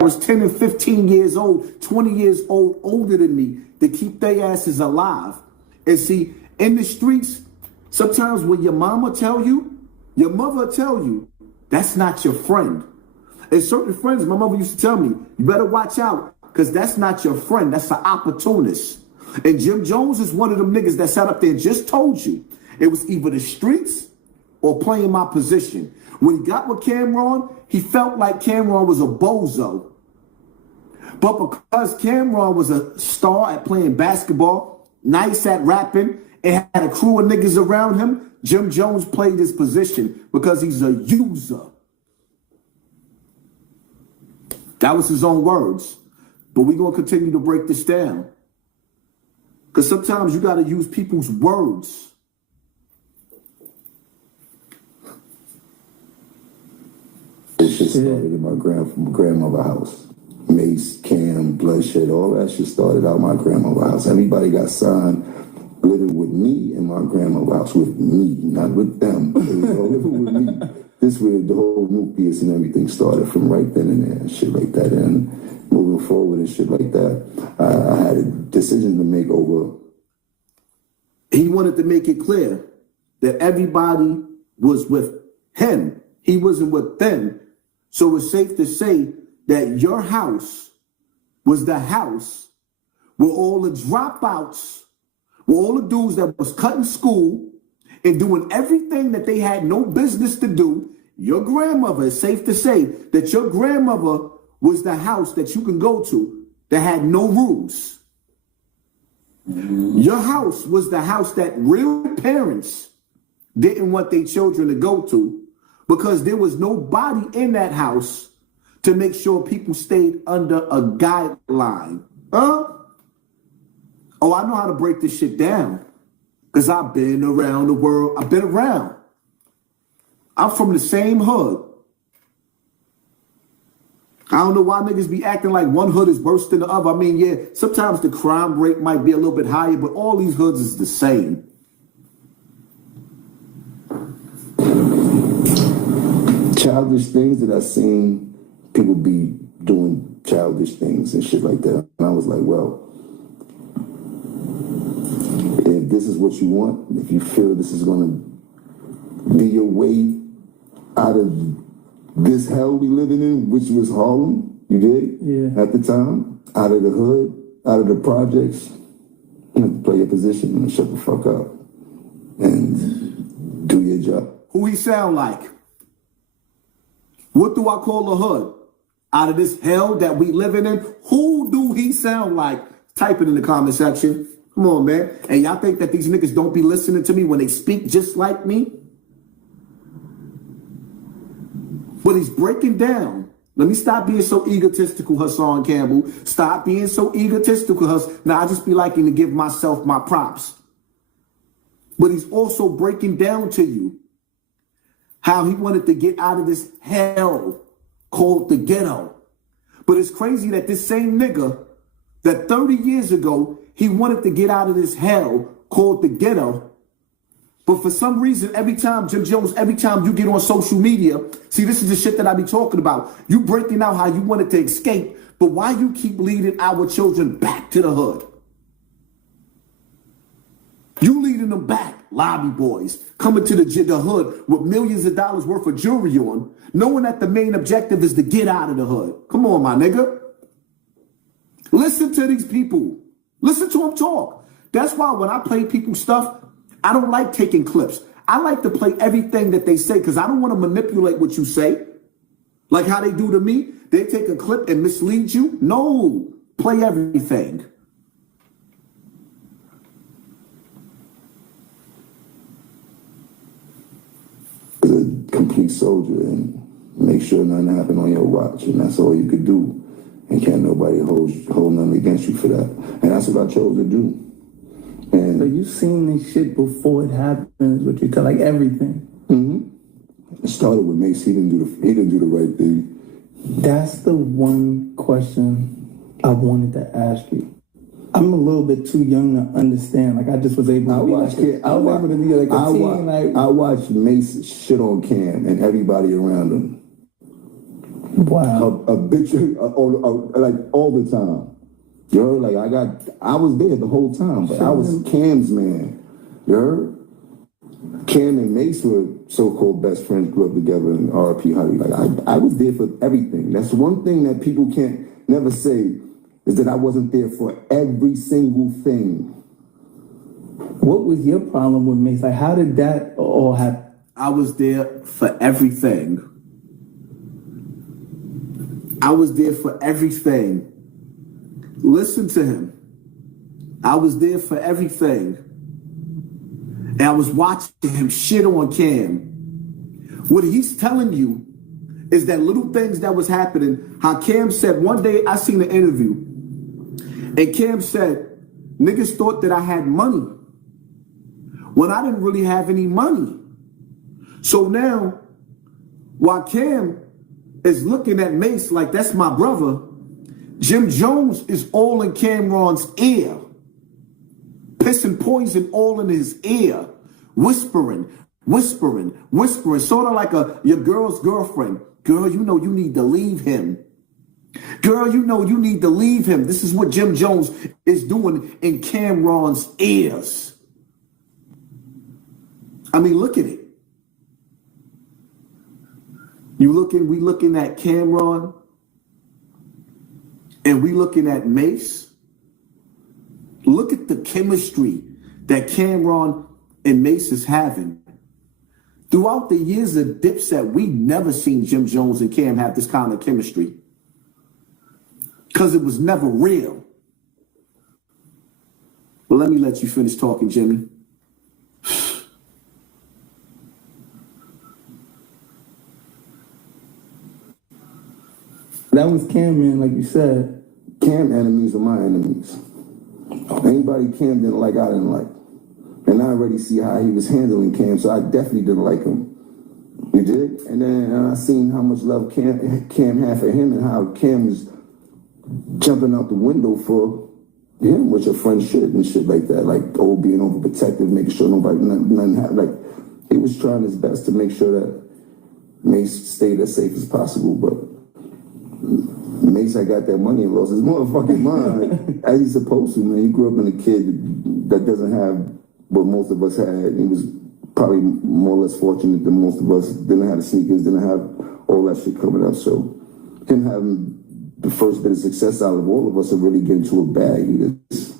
was 10 and 15 years old, 20 years old, older than me, to keep their asses alive. And see, in the streets, sometimes when your mama tell you, your mother tell you, that's not your friend. And certain friends, my mother used to tell me, you better watch out, because that's not your friend. That's an opportunist. And Jim Jones is one of them niggas that sat up there and just told you it was either the streets or playing my position. When he got with Cam'ron, he felt like Cam'ron was a bozo. But because Cam'ron was a star at playing basketball, nice at rapping, and had a crew of niggas around him, Jim Jones played his position because he's a user. That was his own words. But we're going to continue to break this down. Because sometimes you got to use people's words. This shit started in my grandmother's house. Mase, Cam, Bloodshed, all that shit started out my grandmother's house. Everybody got signed living with me in my grandmother's house, with me, not with them. They was all living with me. This way the whole nucleus and everything started from right then and there and shit like that. And moving forward and shit like that, I had a decision to make over. He wanted to make it clear that everybody was with him. He wasn't with them. So it's safe to say that your house was the house where all the dropouts, where all the dudes that was cutting school and doing everything that they had no business to do. Your grandmother, it's safe to say that your grandmother was the house that you can go to that had no rules. Your house was the house that real parents didn't want their children to go to because there was nobody in that house to make sure people stayed under a guideline. Huh? Oh, I know how to break this shit down because I've been around the world. I've been around. I'm from the same hood. I don't know why niggas be acting like one hood is worse than the other. I mean, yeah, sometimes the crime rate might be a little bit higher, but all these hoods is the same. Childish things that I seen people be doing childish things and shit like that. And I was like, well, if this is what you want, if you feel this is going to be your way out of this hell we living in, which was Harlem, you did? Yeah. At the time, out of the hood, out of the projects, you have to play your position and shut the fuck up and do your job. Who he sound like? What do I call the hood? Out of this hell that we living in, who do he sound like? Type it in the comment section. Come on, man. And y'all think that these niggas don't be listening to me when they speak just like me? But he's breaking down. Let me stop being so egotistical, Hassan Campbell. Stop being so egotistical, Hassan. Now, I just be liking to give myself my props. But he's also breaking down to you how he wanted to get out of this hell called the ghetto. But it's crazy that this same nigga that 30 years ago, he wanted to get out of this hell called the ghetto. But for some reason, every time, Jim Jones, every time you get on social media, see, this is the shit that I be talking about. You breaking out how you wanted to escape, but why you keep leading our children back to the hood? You leading them back, lobby boys, coming to the hood with millions of dollars worth of jewelry on, knowing that the main objective is to get out of the hood. Come on, my nigga. Listen to these people. Listen to them talk. That's why when I play people's stuff, I don't like taking clips. I like to play everything that they say because I don't want to manipulate what you say. Like how they do to me. They take a clip and mislead you. No, play everything. As a complete soldier and make sure nothing happened on your watch. And that's all you could do. And can't nobody hold nothing against you for that. And that's what I chose to do. And so you seen this shit before it happens, what you tell, like everything. It started with Mase. He didn't do the right thing. That's the one question I wanted to ask you. I'm a little bit too young to understand. Like I just was able to I watched Mase shit on Cam and everybody around him. Wow. Habitually, like all the time. You heard? Like I was there the whole time, but I was Cam's man. You heard? Cam and Mase were so-called best friends, grew up together in RP Honey. Like I was there for everything. That's one thing that people can't never say is that I wasn't there for every single thing. What was your problem with Mase? Like, how did that all happen? I was there for everything. I was there for everything. Listen to him. I was there for everything. And I was watching him shit on Cam. What he's telling you is that little things that was happening. How Cam said, one day I seen an interview. And Cam said, niggas thought that I had money when I didn't really have any money. So now, while Cam is looking at Mase like that's my brother, Jim Jones is all in Cam'ron's ear, pissing poison all in his ear, whispering, sort of like your girl's girlfriend. Girl, you know you need to leave him. Girl, you know you need to leave him. This is what Jim Jones is doing in Cam'ron's ears. I mean, look at it. We looking at Cam'ron, and we looking at Mase. Look at the chemistry that Cam'ron and Mase is having. Throughout the years of Dipset, we never seen Jim Jones and Cam have this kind of chemistry. Because it was never real. But let me let you finish talking, Jimmy. That was Cam, man, like you said. Cam enemies are my enemies. Anybody Cam didn't like, I didn't like. And I already see how he was handling Cam, so I definitely didn't like him. You dig? And then I seen how much love Cam had for him and how Cam was jumping out the window for him, which a friend should and shit like that. Like, being overprotective, making sure nothing happened. Like, he was trying his best to make sure that Mase stayed as safe as possible, but Mase had got that money and lost his motherfucking mind as he's supposed to, man. He grew up in a kid that doesn't have what most of us had. He was probably more or less fortunate than most of us. Didn't have the sneakers, didn't have all that shit coming up. So him having the first bit of success out of all of us and really get into a bag, he just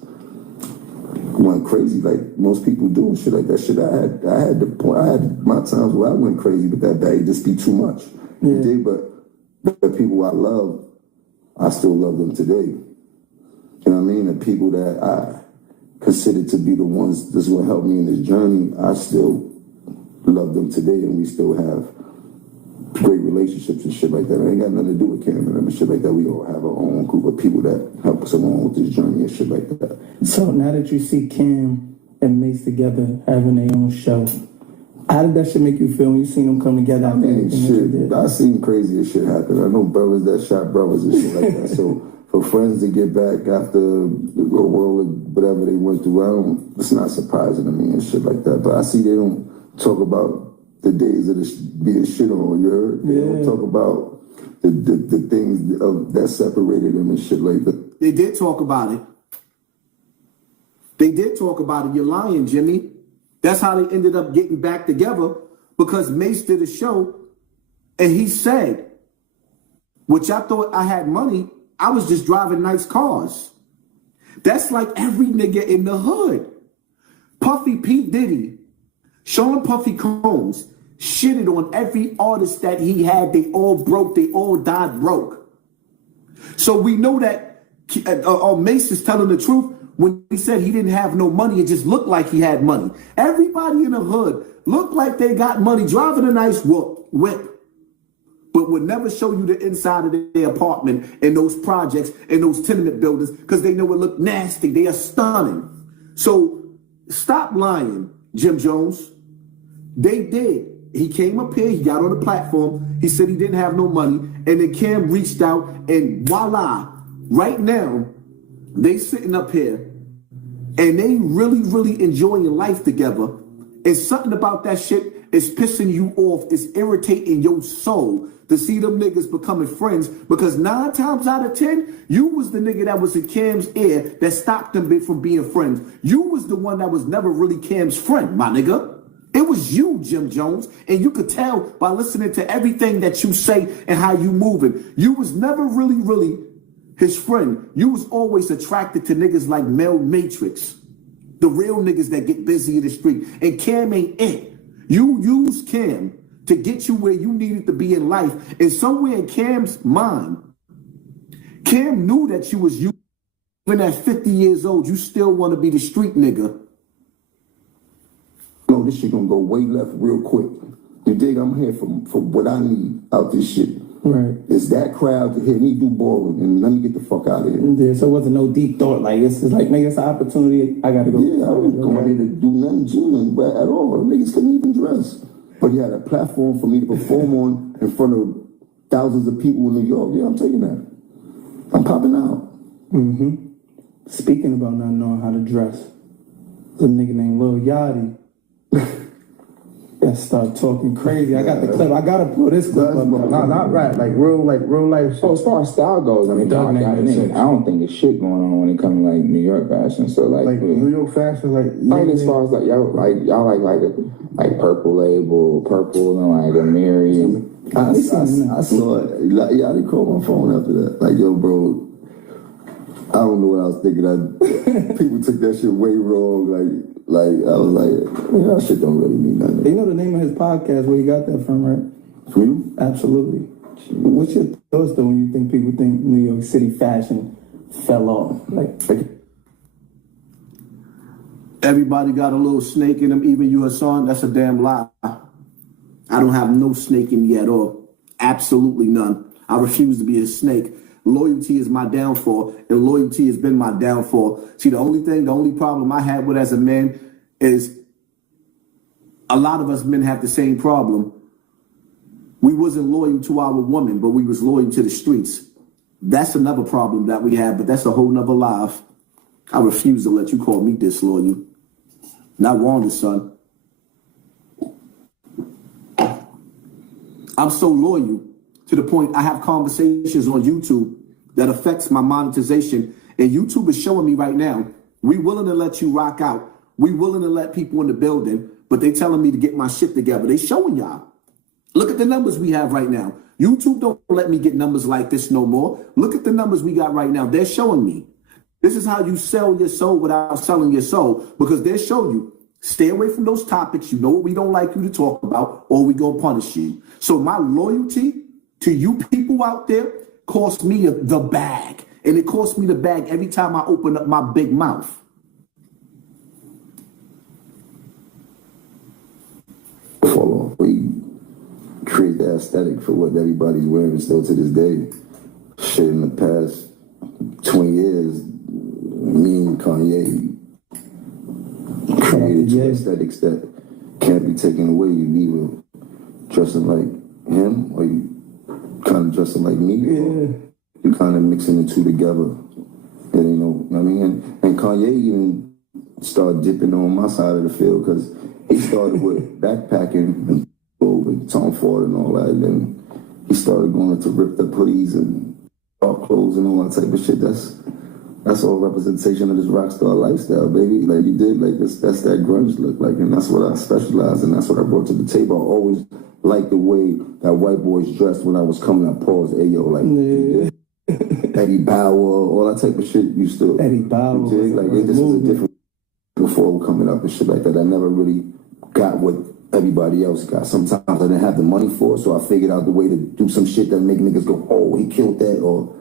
went crazy like most people do and shit like that. Shit, I had my times where I went crazy with that bag. It just be too much. Yeah. But the people I love, I still love them today. You know what I mean? The people that I consider to be the ones that's going to help me in this journey, I still love them today, and we still have great relationships and shit like that. It ain't got nothing to do with Cam'ron and shit like that. We all have our own group of people that help us along with this journey and shit like that. So now that you see Cam and Mase together having their own show, how did that shit make you feel when you seen them come together? I mean, shit, I seen crazier shit happen. I know brothers that shot brothers and shit like that. So for friends to get back after the world of whatever they went through, it's not surprising to me and shit like that. But I see they don't talk about the days of being shit on, you heard? They don't talk about the things that separated them and shit like that. They did talk about it. They did talk about it. You're lying, Jimmy. That's how they ended up getting back together, because Mase did a show and he said, which I thought I had money, I was just driving nice cars. That's like every nigga in the hood. Puffy P. Diddy, Sean Puffy Combs shitted on every artist that he had. They all broke. They all died broke. So we know that Mase is telling the truth when he said he didn't have no money. It just looked like he had money. Everybody in the hood looked like they got money, driving a nice whip, but would never show you the inside of their apartment and those projects and those tenement buildings because they know it looked nasty. They are stunning. So stop lying, Jim Jones. They did. He came up here, he got on the platform, he said he didn't have no money, and then Cam reached out, and voila, right now, they sitting up here, and they really, really enjoying life together. And something about that shit it's pissing you off, it's irritating your soul to see them niggas becoming friends, because 9 times out of 10, you was the nigga that was in Cam's ear that stopped them from being friends. You was the one that was never really Cam's friend, my nigga. It was you, Jim Jones, and you could tell by listening to everything that you say and how you moving. You was never really his friend. You was always attracted to niggas like Mel Matrix, the real niggas that get busy in the street. And Cam ain't it. You used Cam to get you where you needed to be in life. And somewhere in Cam's mind, Cam knew that you was you. Even at 50 years old, you still want to be the street nigga. No, this shit gonna go way left real quick. You dig? I'm here for what I need out this shit. Right. It's that crowd to hear me do bowling and let me get the fuck out of here. Yeah, so it wasn't no deep thought. Like, it's just like, nigga, it's an opportunity. I gotta go. Yeah, I wasn't going here to do nothing genuine at all. The niggas couldn't even dress. But he had a platform for me to perform on in front of thousands of people in New York. Yeah, I'm taking that. I'm popping out. Mm-hmm. Speaking about not knowing how to dress, there's a nigga named Lil Yachty that start talking crazy. I got the clip. I gotta pull this clip up. No, not right. Like real life. Oh, as far as style goes, I mean, I don't think there's shit going on when it comes to like New York fashion. So like New York fashion, like as far as like y'all like purple label, purple and like a Mary. I saw it. Like, yeah, they called my phone after that. Like, yo, bro, I don't know what I was thinking. People took that shit way wrong. Like I was like, man, that shit don't really mean nothing. You know the name of his podcast, where you got that from, right? For you? Absolutely. What's your thoughts though when you think people think New York City fashion fell off? Like Everybody got a little snake in them, even you, Hassan. That's a damn lie. I don't have no snake in me at all. Absolutely none. I refuse to be a snake. Loyalty is my downfall, and loyalty has been my downfall. See, the only problem I had with as a man is a lot of us men have the same problem. We wasn't loyal to our woman, but we was loyal to the streets. That's another problem that we have, but that's a whole nother life. I refuse to let you call me disloyal. Not Wanda, son. I'm so loyal to the point I have conversations on YouTube that affects my monetization. And YouTube is showing me right now, we willing to let you rock out. We willing to let people in the building, but they telling me to get my shit together. They showing y'all. Look at the numbers we have right now. YouTube don't let me get numbers like this no more. Look at the numbers we got right now. They're showing me. This is how you sell your soul without selling your soul, because they'll show you. Stay away from those topics. You know what we don't like you to talk about, or we gonna punish you. So my loyalty to you people out there cost me the bag. And it costs me the bag every time I open up my big mouth. Fall off. We create the aesthetic for what everybody's wearing still to this day. Shit, in the past 20 years, me and Kanye created two aesthetics that can't be taken away. You either dressing like him or you kind of dressing like me. Yeah. You kind of mixing the two together. And, you know what I mean? And Kanye even started dipping on my side of the field, because he started with backpacking and with Tom Ford and all that. And then he started going into ripped up hoodies and dark clothes and all that type of shit. That's all representation of this rock star lifestyle, baby. Like you did, like that's that grunge look, like, and that's what I specialize in. That's what I brought to the table. I always liked the way that white boys dressed when I was coming up. Pause, ayo, like Eddie Bauer, all that type of shit. You still Eddie Bauer, like it just was a different before coming up and shit like that. I never really got what everybody else got. Sometimes I didn't have the money for it, so I figured out the way to do some shit that make niggas go, oh, he killed that, or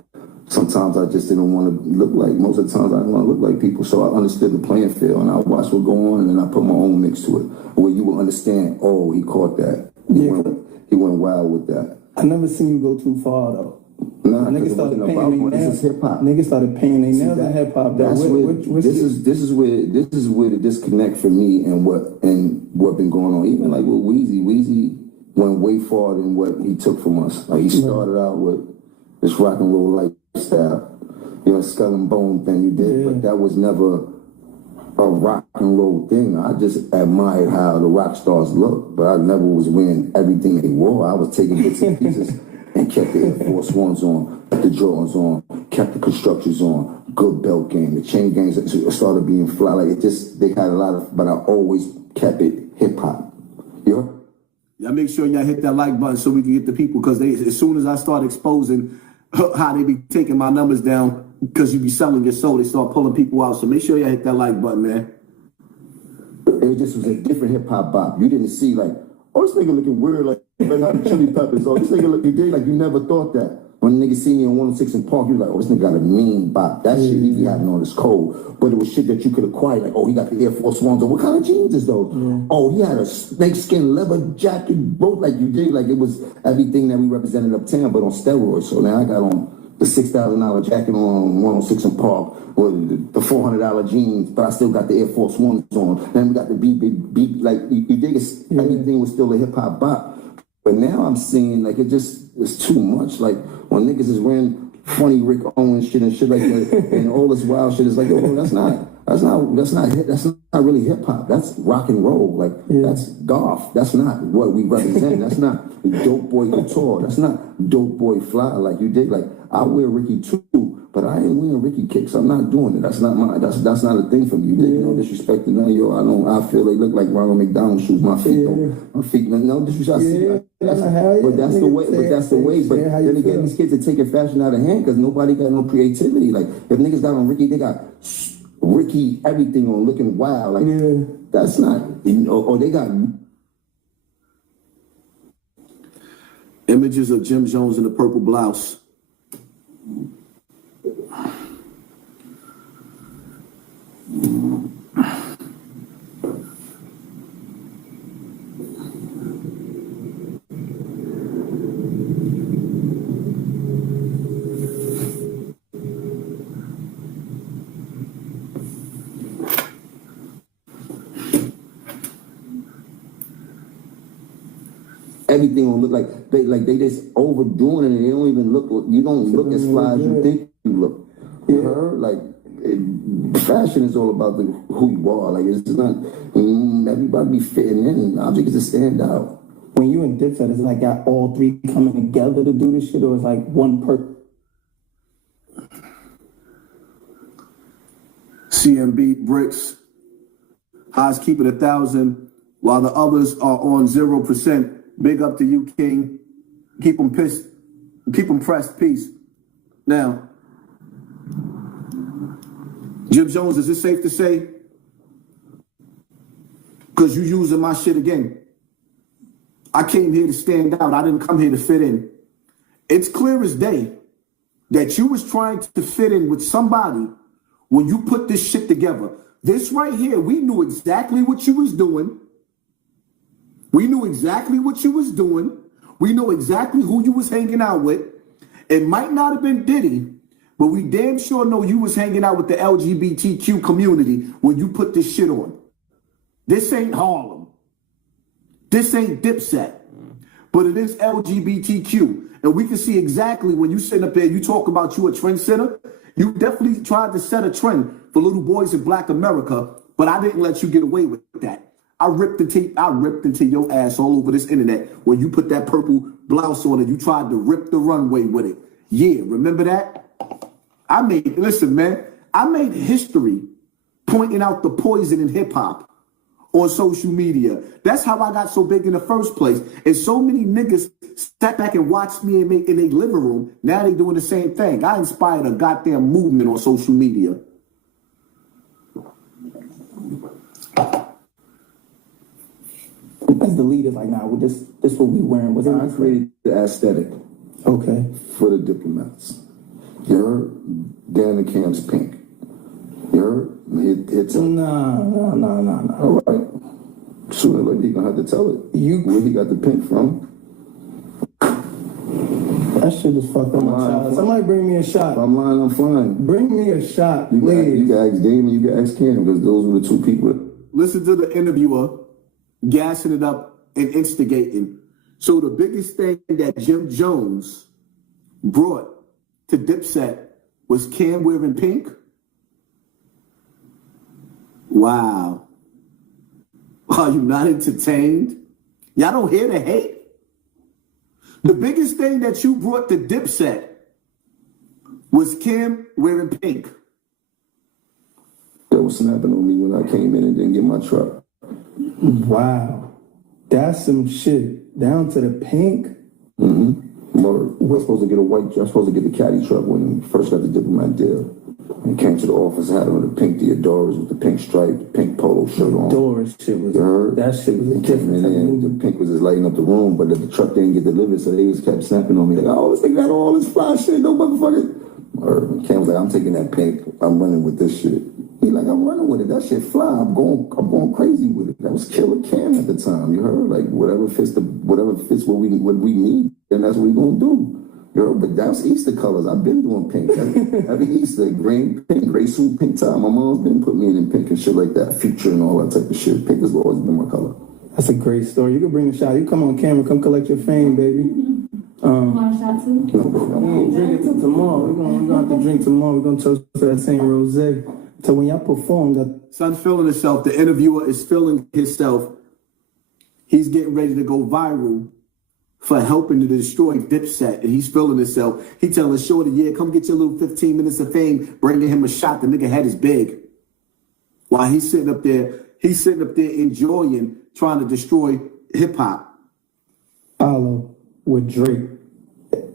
sometimes I just didn't want to look like, most of the times I didn't want to look like people. So I understood the playing field, and I watched what go on, and then I put my own mix to it, where you will understand, oh, he caught that. He went wild with that. I never seen you go too far though. Nah, niggas started painting their nails. This is hip hop. Niggas started painting their nails in hip hop. This is where the disconnect for me and what been going on. Even like with Weezy. Weezy went way farther than what he took from us. Like he started out with this rock and roll lifestyle, skull and bone thing you did, but that was never a rock and roll thing. I just admired how the rock stars look, but I never was wearing everything they wore. I was taking bits and pieces and kept the Air Force Ones on, kept the Jordans on, kept the constructors on, good belt game. The chain gangs started being fly. Like it just, they had a lot of, but I always kept it hip hop. You heard? Y'all make sure y'all hit that like button so we can get the people, because they, as soon as I start exposing how they be taking my numbers down, because you be selling your soul, they start pulling people out. So make sure y'all hit that like button, man. It just was a different hip hop bop. You didn't see like, oh, this nigga looking weird, like Red Hot Chili Peppers. Oh, this nigga looking gay, like you never thought that. When niggas see me on 106 in Park, you like, oh, this nigga got a mean bop. That shit he be having on his code. But it was shit that you could acquire, like, oh, he got the Air Force Ones. Or what kind of jeans is those? Oh, he had a snakeskin leather jacket, both like you did. Like it was everything that we represented uptown, but on steroids. So now I got on the $6,000 jacket on 106 in Park, or the $400 jeans, but I still got the Air Force Ones on. Then we got the beat, like you dig it, everything was still a hip hop bop. But now I'm seeing like it's too much. Like when niggas is wearing funny Rick Owens shit and shit like that, and all this wild shit is like, oh, that's not really hip hop. That's rock and roll. Like that's golf. That's not what we represent. That's not dope boy couture. That's not dope boy fly. Like you did. Like I wear Ricky too, but I ain't wearing Ricky kicks. I'm not doing it. That's not that's not a thing for me. You did. No disrespect to none of y'all. I feel they look like Ronald McDonald shoes. My feet don't. My feet. No disrespect. But that's the way. But that's the way. But then again, these kids are taking fashion out of hand because nobody got no creativity. Like if niggas got on Ricky, they got Ricky everything on, looking wild. Like that's not. Or they got images of Jim Jones in the purple blouse. everything will look like they just overdoing it, and they don't even look. You don't look as fly as you think you look. You heard? Like fashion is all about who you are. Like it's not everybody be fitting in. Object is to stand out. When you and Dipset, is it like got all three coming together to do this shit, or is like one per? CMB Bricks, Highs keep it 1,000, while the others are on 0%. Big up to you, King. Keep them pissed. Keep them pressed. Peace. Now, Jim Jones, is it safe to say? Because you using my shit again. I came here to stand out. I didn't come here to fit in. It's clear as day that you was trying to fit in with somebody when you put this shit together. This right here, we knew exactly what you was doing. We knew exactly what you was doing. We know exactly who you was hanging out with. It might not have been Diddy, but we damn sure know you was hanging out with the LGBTQ community when you put this shit on. This ain't Harlem. This ain't Dipset. But it is LGBTQ. And we can see exactly when you sitting up there, you talk about you a trendsetter. You definitely tried to set a trend for little boys in Black America, but I didn't let you get away with that. I ripped into your ass all over this internet when you put that purple blouse on and you tried to rip the runway with it. Yeah, remember that? I made history pointing out the poison in hip hop on social media. That's how I got so big in the first place. And so many niggas sat back and watched me in their living room. Now they doing the same thing. I inspired a goddamn movement on social media. As the leaders, like, nah, with this what we wearing. Was I created the aesthetic. Okay. For the diplomats. You heard? Dan the Cam's pink. You heard? It's a... No. All right. Sooner or later, you're going to have to tell it. Where he got the pink from. That shit is fucked up, my child. Somebody bring me a shot. If I'm lying, I'm flying. Bring me a shot, please. You can ask Damon, you can ask Cam, because those were the two people. Listen to the interviewer gassing it up and instigating. So the biggest thing that Jim Jones brought to Dipset was Cam wearing pink. Wow. Are you not entertained? Y'all don't hear the hate? The biggest thing that you brought to Dipset was Kim wearing pink. They was snapping on me when I came in and didn't get my truck. Wow. That's some shit. Down to the pink? We're supposed to get a white truck. I was supposed to get the caddy truck when we first got the diplomat deal. And came to the office, had on the pink Theodoras with the pink stripe, the pink polo shirt on. Doors shit was, that shit was a different type of and the pink was just lighting up the room, but the truck didn't get delivered, so they just kept snapping on me like, oh, this thing got all this fly shit, no motherfucker. Or Cam was like, I'm taking that pink, I'm running with this shit. He like, I'm running with it, that shit fly, I'm going crazy with it. That was Killer Cam at the time, you heard? Like whatever fits what we need, then that's what we gonna do. You know, but that's Easter colors. I've been doing pink. Every Easter, green, pink, gray suit, pink tie. My mom's been putting me in pink and shit like that. Future and all that type of shit. Pink has always been my color. That's a great story. You can bring a shot. You come on camera, come collect your fame, baby. Want a shot too? We're gonna drink it till tomorrow. We're gonna have to drink tomorrow. We're gonna toast for that same rosé. So when y'all perform, that Son's feeling himself. The interviewer is feeling himself. He's getting ready to go viral for helping to destroy Dipset, and he's feeling himself. He telling Shorty, yeah, come get your little 15 minutes of fame, bringing him a shot. The nigga head is big. While he's sitting up there enjoying, trying to destroy hip-hop. follow with Drake.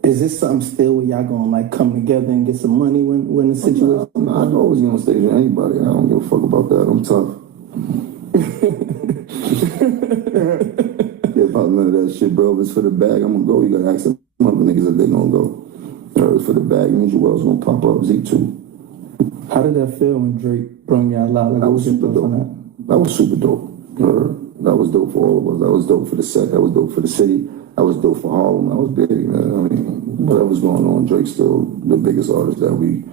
Is this something still where y'all gonna like come together and get some money when the situation? I'm always on stage with anybody. I don't give a fuck about that. I'm tough. Yeah, about none of that shit, bro. If it's for the bag, I'm gonna go. You gotta ask them other niggas if they gonna go. If it's for the bag, means your wells gonna pop up. Z2. How did that feel when Drake brung y'all out? Like, That what was was your super thoughts on dope. that? That was super dope. That was dope for all of us. That was dope for the set. That was dope for the city. That was dope for Harlem. That was big, man. I mean, whatever's going on, Drake's still the biggest artist that we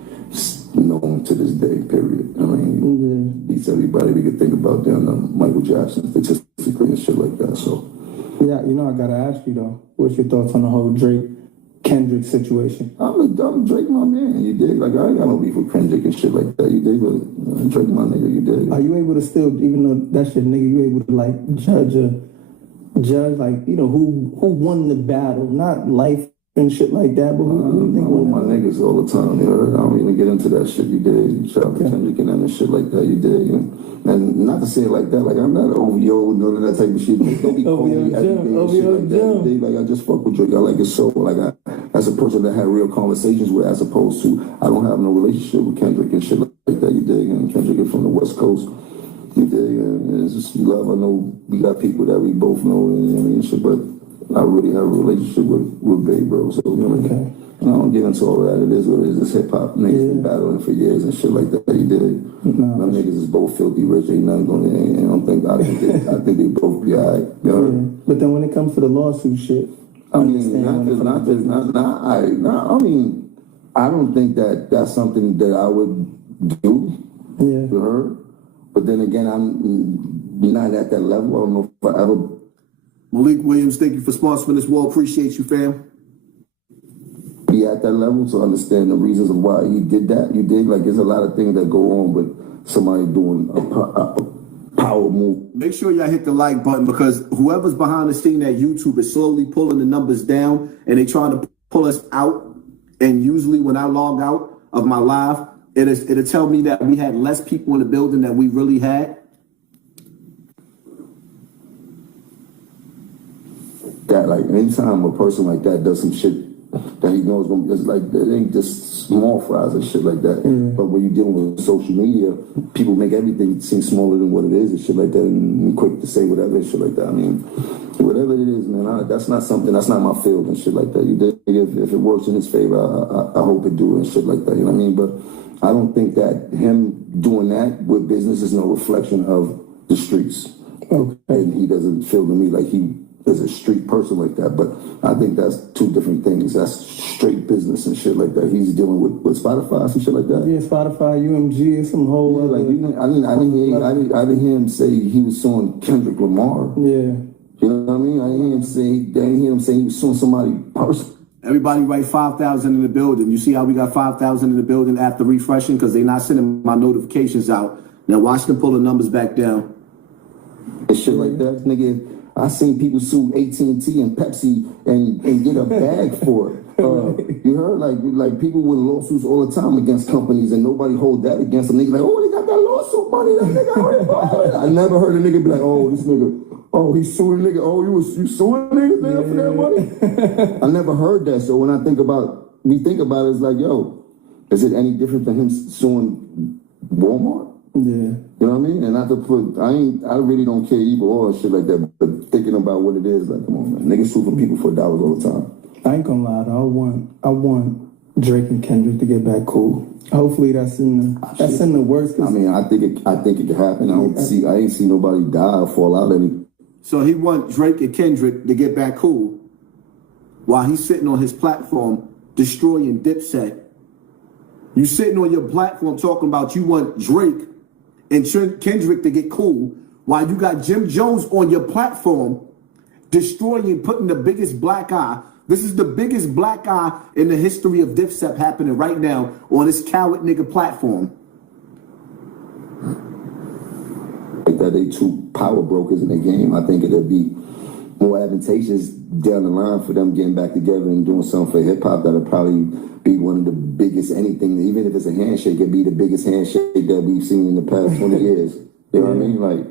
know to this day, period. I mean, beats everybody we could think about down to Michael Jackson, statistically and shit like that, so. Yeah, you know, I gotta ask you though, what's your thoughts on the whole Drake-Kendrick situation? I'm Drake, my man, you dig? Like, I ain't got no beef with Kendrick and shit like that, you dig? But Drake, my nigga, you dig? Are you able to still, even though that's your nigga, you able to like judge like, you know, who won the battle, not life and shit like that, but who you think I'm with my niggas all the time, you know? I don't even get into that shit, you dig? Shout out to Kendrick and them and shit like that, you dig? And not to say it like that, like I'm not OVO, none of that type of shit. Don't be calling me every day and shit like that. You dig? Like I just fuck with Drake. I like his soul. Like as a person that had real conversations with, as opposed to I don't have no relationship with Kendrick and shit like that. You dig? And Kendrick is from the West Coast. You dig? And it's just love. I know we got people that we both know and shit, but I really have a relationship with Babe, bro. So you know, I don't get into all that. It is what it is. It's hip hop. Niggas been battling for years and shit like that. You dig? Them niggas is both filthy rich. Ain't nothing going to. I think they both be alright. You know? But then when it comes to the lawsuit shit, I mean, I don't think that that's something that I would do. Yeah. To her. But then again, I'm not at that level. I don't know if I ever. Malik Williams, thank you for sponsoring this wall. Appreciate you, fam. Be at that level to understand the reasons of why he did that. You dig? Like, there's a lot of things that go on with somebody doing a power move. Make sure y'all hit the like button because whoever's behind the scene at YouTube is slowly pulling the numbers down and they trying to pull us out. And usually when I log out of my live, it'll tell me that we had less people in the building than we really had. That, like, anytime a person like that does some shit that he knows gonna be, it's like, it ain't just small fries and shit like that. But when you're dealing with social media, people make everything seem smaller than what it is and shit like that, and quick to say whatever and shit like that. I mean, whatever it is, man, that's not my field and shit like that. You dig? If it works in his favor, I hope it do and shit like that. You know what I mean? But I don't think that him doing that with business is no reflection of the streets. Okay. And he doesn't feel to me like he is a street person like that. But I think that's two different things. That's straight business and shit like that. He's dealing with Spotify and shit like that. Yeah, Spotify, UMG, and some whole other. Like, I didn't hear him say he was suing Kendrick Lamar. Yeah. You know what I mean? I didn't hear him say he was suing somebody personally. Everybody write 5,000 in the building. You see how we got 5,000 in the building after refreshing because they not sending my notifications out Now watch them pull the numbers back down. And shit like that, nigga. I seen people sue AT&T and Pepsi and get a bag for it. You heard like people with lawsuits all the time against companies and nobody hold that against them. Niggas like, oh, they got that lawsuit money. That nigga already bought it. I never heard a nigga be like, oh, this nigga, oh, he suing a nigga. Oh, you suing niggas now for that money? I never heard that. So when I think about it, it's like, yo, is it any different than him suing Walmart? Yeah. You know what I mean? And not to put, I really don't care either or shit like that, but thinking about what it is, like, come on, man. Niggas sue for people for dollars all the time. I ain't gonna lie though. I want Drake and Kendrick to get back cool. Hopefully that's in the works. I mean, I think it could happen. I ain't see nobody die or fall out any. So he want Drake and Kendrick to get back cool while he's sitting on his platform destroying Dipset. You sitting on your platform talking about you want Drake and Kendrick to get cool while you got Jim Jones on your platform destroying, putting the biggest black eye. This is the biggest black eye in the history of Dipset happening right now on this coward nigga platform. Like that, they two power brokers in the game. I think it'll be more advantageous down the line for them getting back together and doing something for hip hop that'll probably be one of the biggest anything, even if it's a handshake, it'd be the biggest handshake that we've seen in the past 20 years. You know what I mean? Like,